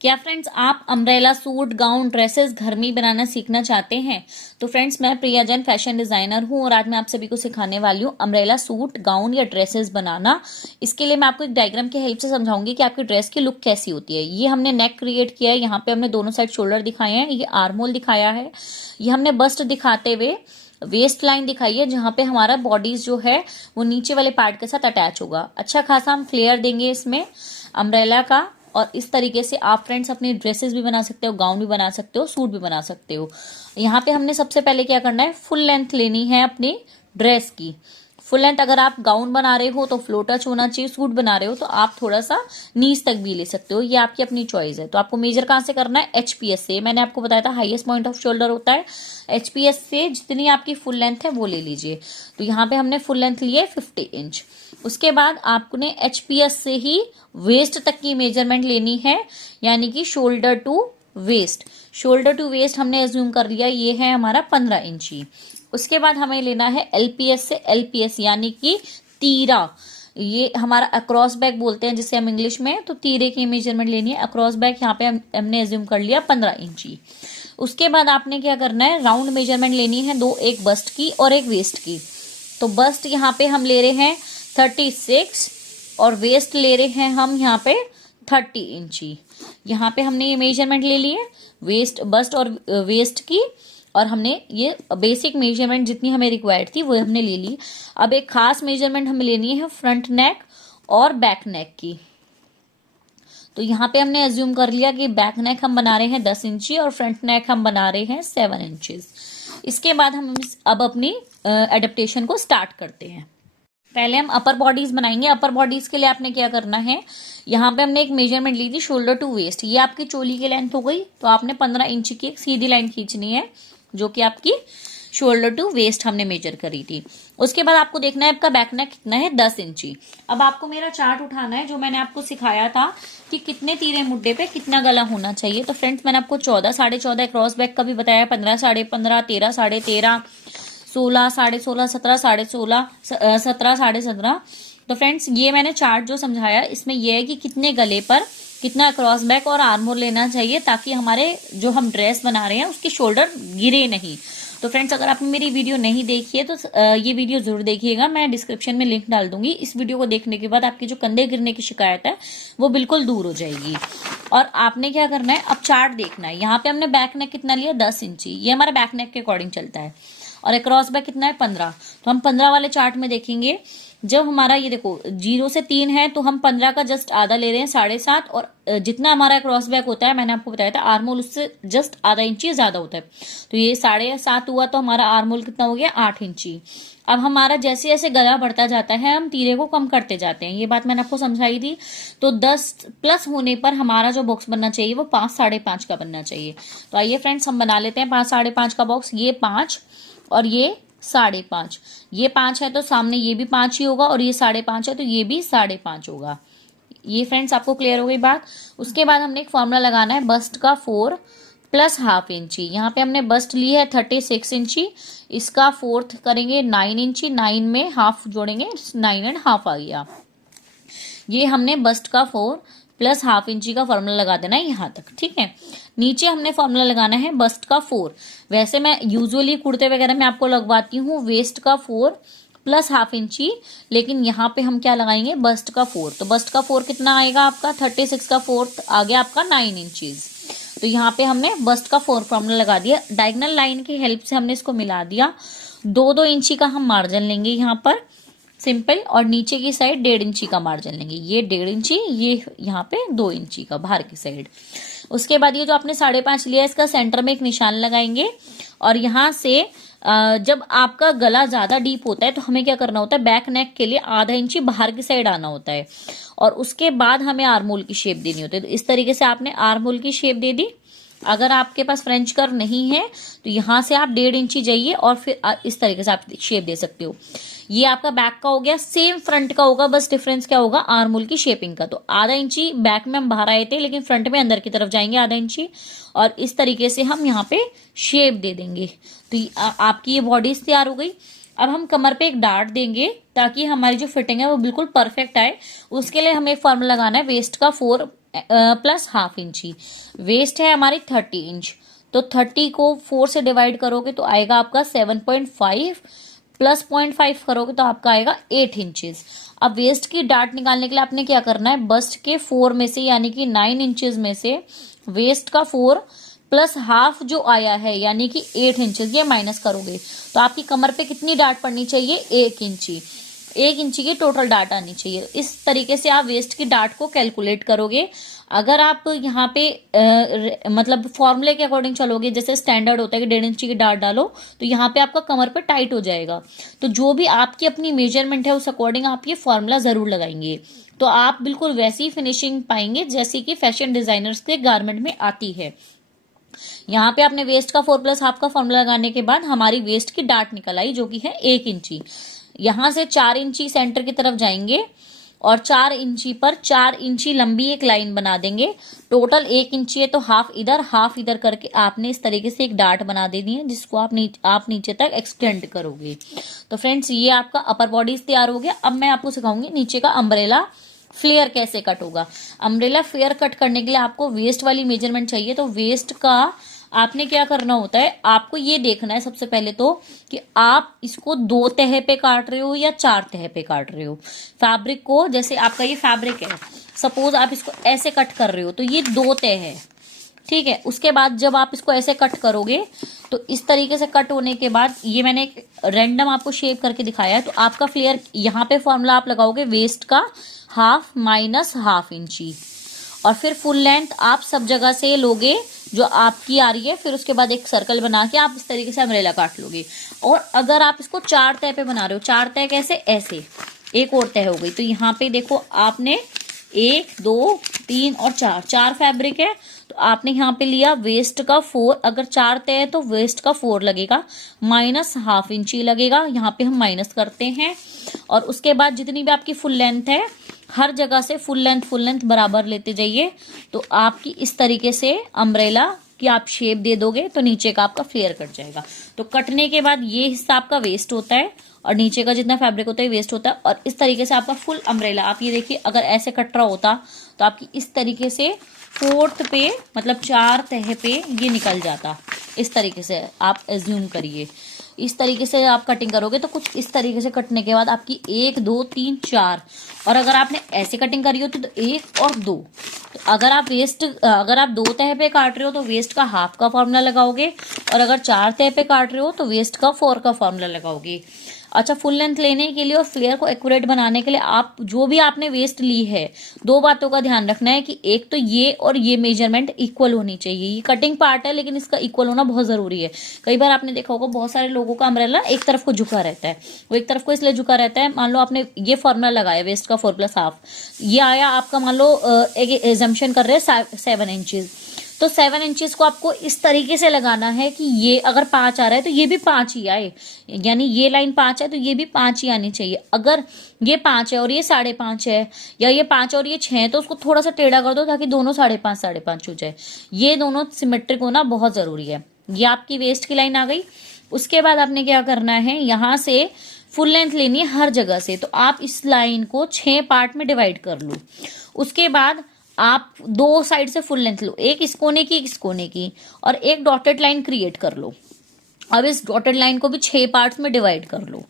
क्या फ्रेंड्स आप umbrella suit, gown, dresses घर में ही बनाना सीखना चाहते हैं? तो फ्रेंड्स मैं प्रिया जैन फैशन डिजाइनर हूं और आज मैं आप सभी को सिखाने वाली हूं अम्ब्रेला सूट, गाउन या ड्रेसेस बनाना। इसके लिए मैं आपको एक डायग्राम की हेल्प से समझाऊंगी कि आपकी ड्रेस की लुक कैसी होती है। ये हमने नेक क्रिएट किया है, यहाँ पे हमने दोनों साइड शोल्डर दिखाए हैं, ये आर्म होल दिखाया है, ये हमने बस्ट दिखाते हुए वेस्ट लाइन दिखाई है जहां पे हमारा बॉडीज जो है वो नीचे वाले पार्ट के साथ अटैच होगा। अच्छा खासा हम फ्लेयर देंगे इसमें अम्ब्रेला का। और इस तरीके से आप फ्रेंड्स अपनी ड्रेसेस भी बना सकते हो, गाउन भी बना सकते हो, सूट भी बना सकते हो। यहाँ पे हमने सबसे पहले क्या करना है, फुल लेंथ लेनी है अपनी ड्रेस की। फुल लेंथ अगर आप गाउन बना रहे हो तो फ्लो टच होना चाहिए, सूट बना रहे हो तो आप थोड़ा सा नीज तक भी ले सकते हो, ये आपकी अपनी चॉइस है। तो आपको मेजर कहाँ से करना है, एचपीएस से। मैंने आपको बताया था हाईएस्ट पॉइंट ऑफ शोल्डर होता है, एचपीएस से जितनी आपकी फुल लेंथ है वो ले लीजिए। तो यहाँ पे हमने फुल लेंथ ली है 50 इंच। उसके बाद आपने एचपीएस से ही वेस्ट तक की मेजरमेंट लेनी है, यानी कि shoulder to waist. Shoulder to waist हमने एज्यूम कर लिया, ये है हमारा 15 इंची। उसके बाद हमें लेना है एलपीएस से एलपीएस यानी कि तीरा, ये हमारा अक्रॉस बैक बोलते हैं जिसे हम इंग्लिश में, तो तीरे की मेजरमेंट लेनी है। अक्रॉस बैक यहाँ पे हमने एज्यूम कर लिया 15 इंची। उसके बाद आपने क्या करना है, राउंड मेजरमेंट लेनी है दो, एक बस्ट की और एक वेस्ट की। तो बस्ट यहाँ पे हम ले रहे हैं 36 और वेस्ट ले रहे हैं हम यहाँ पे 30 इंची। यहाँ पे हमने ये मेजरमेंट ले ली है वेस्ट, बस्ट और वेस्ट की, और हमने ये बेसिक मेजरमेंट जितनी हमें रिक्वायर्ड थी वो हमने ले ली। अब एक खास मेजरमेंट हमें लेनी है फ्रंट नेक और बैक नेक की। तो यहाँ पे हमने एज्यूम कर लिया कि बैक नेक हम बना रहे हैं 10 इंची और फ्रंट नेक हम बना रहे हैं 7 इंचेस। इसके बाद हम अब अपनी एडेप्टेशन को स्टार्ट करते हैं। पहले हम अपर बॉडीज बनाएंगे। अपर बॉडीज के लिए आपने क्या करना है, यहाँ पे हमने एक मेजरमेंट ली थी शोल्डर टू वेस्ट, ये आपकी चोली की लेंथ हो गई। तो आपने 15 इंच की एक सीधी लाइन खींचनी है जो कि आपकी शोल्डर टू वेस्ट हमने मेजर करी थी। उसके बाद आपको देखना है आपका बैक नेक कितना है, 10 इंची। अब आपको मेरा चार्ट उठाना है जो मैंने आपको सिखाया था कि कितने तीरे मुड्डे पे कितना गला होना चाहिए। तो फ्रेंड्स मैंने आपको 14, 14.5 क्रॉस बैक का भी बताया, 15, 15.5, 13, 13.5, 16, 16.5, 17, 16.5, 17, 17.5। तो फ्रेंड्स ये मैंने चार्ट जो समझाया इसमें यह है कि कितने गले पर कितना क्रॉस बैक और आर्म होल लेना चाहिए ताकि हमारे जो हम ड्रेस बना रहे हैं उसके शोल्डर गिरे नहीं। तो फ्रेंड्स अगर आपने मेरी वीडियो नहीं देखी है तो ये वीडियो जरूर देखिएगा, मैं डिस्क्रिप्शन में लिंक डाल दूंगी। इस वीडियो को देखने के बाद आपकी जो कंधे गिरने की शिकायत है वो बिल्कुल दूर हो जाएगी। और आपने क्या करना है, अब चार्ट देखना है। यहाँ पे हमने बैक नेक कितना लिया, 10 इंची, ये हमारा बैक नेक के अकॉर्डिंग चलता है। और क्रॉस बैक कितना है, 15। तो हम 15 वाले चार्ट में देखेंगे, जब हमारा ये देखो 0 से 3 है तो हम 15 का जस्ट आधा ले रहे हैं, 7.5। और जितना हमारा क्रॉस बैक होता है मैंने आपको बताया था आर्मोल उससे जस्ट आधा इंची ज्यादा होता है। तो ये 7.5 हुआ तो हमारा आर्मोल कितना हो गया, 8 इंची। अब हमारा जैसे जैसे गला बढ़ता जाता है हम तीरे को कम करते जाते हैं, ये बात मैंने आपको समझाई थी। तो 10 प्लस होने पर हमारा जो बॉक्स बनना चाहिए वो 5, 5.5 का बनना चाहिए। तो आइए फ्रेंड्स हम बना लेते हैं 5, 5.5 का बॉक्स। ये 5 और ये 5.5, ये 5 है तो सामने ये भी 5 ही होगा, और ये 5.5 है तो ये भी 5.5 होगा। ये फ्रेंड्स आपको क्लियर हो गई बात। उसके बाद हमने एक फॉर्मूला लगाना है बस्ट का 4 प्लस हाफ इंची। यहाँ पे हमने बस्ट ली है 36 इंची, इसका फोर्थ करेंगे 9 इंची, 9 में हाफ जोड़ेंगे 9.5 आ गया। ये हमने बस्ट का 4 प्लस हाफ इंची का फॉर्मूला लगा देना है यहाँ तक, ठीक है। नीचे हमने फॉर्मूला लगाना है बस्ट का 4। वैसे मैं यूजुअली कुर्ते वगैरह में आपको लगवाती हूँ वेस्ट का 4 प्लस हाफ इंची, लेकिन यहाँ पे हम क्या लगाएंगे, बस्ट का 4। तो बस्ट का 4 कितना आएगा आपका, 36 का 4 आ गया आपका 9 इंचीज। तो यहाँ पे हमने बस्ट का 4 फॉर्मूला लगा दिया। डायगोनल लाइन की हेल्प से हमने इसको मिला दिया। 2-2 इंची का हम मार्जिन लेंगे यहाँ पर सिंपल, और नीचे की साइड 1.5 इंची का मार्जिन लेंगे। ये 1.5 इंची, ये यहाँ पे 2 इंची का बाहर की साइड। उसके बाद ये जो आपने 5.5 लिया इसका सेंटर में एक निशान लगाएंगे, और यहाँ से जब आपका गला ज्यादा डीप होता है तो हमें क्या करना होता है, बैक नेक के लिए आधा इंची बाहर की साइड आना होता है, और उसके बाद हमें आर्महोल की शेप देनी होती है। तो इस तरीके से आपने आर्महोल की शेप दे दी। अगर आपके पास फ्रेंच कर्व नहीं है तो यहाँ से आप 1.5 इंची जाइए और फिर इस तरीके से आप शेप दे सकते हो। ये आपका बैक का हो गया, सेम फ्रंट का होगा, बस डिफरेंस क्या होगा, आर्महोल की शेपिंग का। तो आधा इंची बैक में हम बाहर आए थे लेकिन फ्रंट में अंदर की तरफ जाएंगे आधा इंची, और इस तरीके से हम यहाँ पे शेप दे देंगे। तो आपकी ये बॉडीज तैयार हो गई। अब हम कमर पे एक डार्ट देंगे ताकि हमारी जो फिटिंग है वो बिल्कुल परफेक्ट आए। उसके लिए हमें फॉर्मूला लगाना है वेस्ट का 4 प्लस हाफ इंची। वेस्ट है हमारी 30 इंच, तो 30 को 4 से डिवाइड करोगे तो आएगा आपका 7.5 प्लस 0.5 करोगे तो आपका आएगा 8 इंचेस। अब वेस्ट की डाट निकालने के लिए आपने क्या करना है, बस्ट के 4 में से यानी कि 9 इंचेस में से वेस्ट का 4 प्लस हाफ जो आया है यानी कि 8 इंचेस ये माइनस करोगे तो आपकी कमर पे कितनी डाट पड़नी चाहिए, 1 इंची। 1 इंची की टोटल डाट आनी चाहिए। इस तरीके से आप वेस्ट की डाट को कैलकुलेट करोगे। अगर आप यहाँ पे मतलब फॉर्मूले के अकॉर्डिंग चलोगे, जैसे स्टैंडर्ड होता है कि 1.5 इंची की डाट डालो, तो यहाँ पे आपका कमर पे टाइट हो जाएगा। तो जो भी आपकी अपनी मेजरमेंट है उस अकॉर्डिंग आप ये फॉर्मूला जरूर लगाएंगे, तो आप बिल्कुल वैसी फिनिशिंग पाएंगे जैसी कि फैशन डिजाइनर्स के गारमेंट में आती है। यहाँ पे आपने वेस्ट का 4 प्लस हाफ का फॉर्मूला लगाने के बाद हमारी वेस्ट की डाट निकल आई जो कि है 1 इंची। यहां से 4 इंची सेंटर की तरफ जाएंगे और 4 इंची पर 4 इंची लंबी एक लाइन बना देंगे। टोटल 1 इंची है तो हाफ इधर करके आपने इस तरीके से एक डाट बना देनी है जिसको आप नीचे तक एक्सटेंड करोगे। तो फ्रेंड्स ये आपका अपर बॉडी तैयार हो गया। अब मैं आपको सिखाऊंगी नीचे का अम्ब्रेला फ्लेयर कैसे कट होगा। अम्ब्रेला फ्लेयर कट करने के लिए आपको वेस्ट वाली मेजरमेंट चाहिए। तो वेस्ट का आपने क्या करना होता है, आपको ये देखना है सबसे पहले तो कि आप इसको 2 तह पे काट रहे हो या 4 तह पे काट रहे हो। फैब्रिक को, जैसे आपका ये फैब्रिक है, सपोज आप इसको ऐसे कट कर रहे हो तो ये 2 तह है, ठीक है। उसके बाद जब आप इसको ऐसे कट करोगे तो इस तरीके से कट होने के बाद ये मैंने एक रैंडम आपको शेप करके दिखाया है। तो आपका फ्लेयर यहाँ पे फॉर्मूला आप लगाओगे वेस्ट का हाफ माइनस हाफ इंची, और फिर फुल लेंथ आप सब जगह से लोगे जो आपकी आ रही है। फिर उसके बाद एक सर्कल बना के आप इस तरीके से अम्ब्रेला काट लोगे। और अगर आप इसको 4 तह पे बना रहे हो, 4 तह कैसे, ऐसे एक और तह हो गई। तो यहाँ पे देखो आपने 1 2 3 और 4 फैब्रिक है, तो आपने यहाँ पे लिया वेस्ट का 4। अगर 4 तह है तो वेस्ट का 4 लगेगा, माइनस हाफ इंची लगेगा। यहाँ पे हम माइनस करते हैं। और उसके बाद जितनी भी आपकी फुल लेंथ है हर जगह से फुल लेंथ बराबर लेते जाइए। तो आपकी इस तरीके से अम्ब्रेला की आप शेप दे दोगे तो नीचे का आपका फ्लेयर कट जाएगा। तो कटने के बाद ये हिस्सा आपका वेस्ट होता है और नीचे का जितना फैब्रिक होता है वेस्ट होता है। और इस तरीके से आपका फुल अम्ब्रेला, आप ये देखिए, अगर ऐसे कट रहा होता तो आपकी इस तरीके से 4th पे मतलब 4 तह पे ये निकल जाता। इस तरीके से आप एज्यूम करिए, इस तरीके से आप कटिंग करोगे तो कुछ इस तरीके से कटने के बाद आपकी 1 2 3 4। और अगर आपने ऐसे कटिंग करी होती तो 1 और 2। तो अगर आप 2 तह पे काट रहे हो तो वेस्ट का हाफ का फॉर्मूला लगाओगे, और अगर 4 तह पे काट रहे हो तो वेस्ट का 4 का फॉर्मूला लगाओगे। अच्छा, फुल लेंथ लेने के लिए और फ्लेयर को एक्यूरेट बनाने के लिए आप जो भी आपने वेस्ट ली है, 2 बातों का ध्यान रखना है कि एक तो ये और ये मेजरमेंट इक्वल होनी चाहिए। ये कटिंग पार्ट है लेकिन इसका इक्वल होना बहुत जरूरी है। कई बार आपने देखा होगा बहुत सारे लोगों का अम्ब्रेला एक तरफ को झुका रहता है। वो एक तरफ को इसलिए झुका रहता है, मान लो आपने ये फॉर्मूला लगाया वेस्ट का 4 प्लस हाफ, ये आया आपका, मान लो एक एजम्पशन कर रहे हैं 7 इंचेस। तो 7 इंचेस को आपको इस तरीके से लगाना है कि ये अगर 5 आ रहा है तो ये भी 5 ही आए, यानी ये लाइन 5 है तो ये भी 5 ही आनी चाहिए। अगर ये 5 है और ये 5.5 है, या ये 5 और ये 6 है, तो उसको थोड़ा सा टेढ़ा कर दो ताकि दोनों 5.5 हो जाए। ये दोनों सिमेट्रिक होना बहुत जरूरी है। ये आपकी वेस्ट की लाइन आ गई। उसके बाद आपने क्या करना है, यहां से फुल लेंथ लेनी है हर जगह से। तो आप इस लाइन को 6 पार्ट में डिवाइड कर लो। उसके बाद आप 2 साइड से फुल लेंथ लो, एक इस कोने की एक इस कोने की, और एक डॉटेड लाइन क्रिएट कर लो। अब इस डॉटेड लाइन को भी 6 पार्ट्स में डिवाइड कर लो।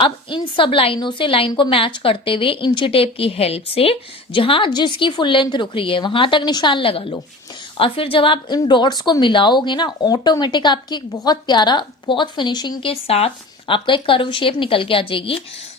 अब इन सब लाइनों से लाइन को मैच करते हुए इंची टेप की हेल्प से जहां जिसकी फुल लेंथ रुक रही है वहां तक निशान लगा लो। और फिर जब आप इन डॉट्स को मिलाओगे ना, ऑटोमेटिक आपकी बहुत प्यारा, बहुत फिनिशिंग के साथ आपका एक कर्व शेप निकल के आ जाएगी।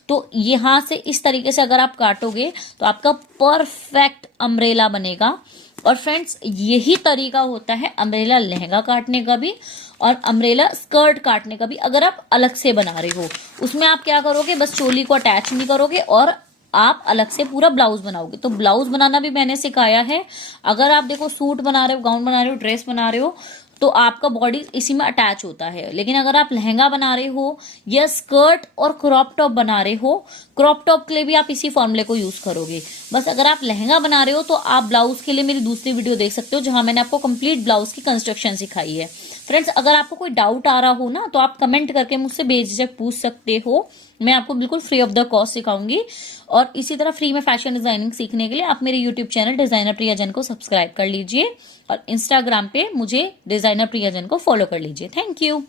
तो यहां से इस तरीके से अगर आप काटोगे तो आपका परफेक्ट अम्ब्रेला बनेगा। और फ्रेंड्स, यही तरीका होता है अम्ब्रेला लहंगा काटने का भी और अम्ब्रेला स्कर्ट काटने का भी। अगर आप अलग से बना रहे हो, उसमें आप क्या करोगे, बस चोली को अटैच नहीं करोगे और आप अलग से पूरा ब्लाउज बनाओगे। तो ब्लाउज बनाना भी मैंने सिखाया है। अगर आप देखो सूट बना रहे हो, गाउन बना रहे हो, ड्रेस बना रहे हो, तो आपका बॉडी इसी में अटैच होता है। लेकिन अगर आप लहंगा बना रहे हो या स्कर्ट और क्रॉप टॉप बना रहे हो, क्रॉप टॉप के लिए भी आप इसी फॉर्मूले को यूज करोगे। बस अगर आप लहंगा बना रहे हो तो आप ब्लाउज के लिए मेरी दूसरी वीडियो देख सकते हो जहां मैंने आपको कंप्लीट ब्लाउज की कंस्ट्रक्शन सिखाई है। फ्रेंड्स, अगर आपको कोई डाउट आ रहा हो ना तो आप कमेंट करके मुझसे बेझिझक पूछ सकते हो। मैं आपको बिल्कुल फ्री ऑफ द कॉस्ट सिखाऊंगी। और इसी तरह फ्री में फैशन डिजाइनिंग सीखने के लिए आप मेरे यूट्यूब चैनल डिजाइनर प्रियाजन को सब्सक्राइब कर लीजिए और इंस्टाग्राम पे मुझे डिजाइनर प्रियाजन को फॉलो कर लीजिए। Thank you.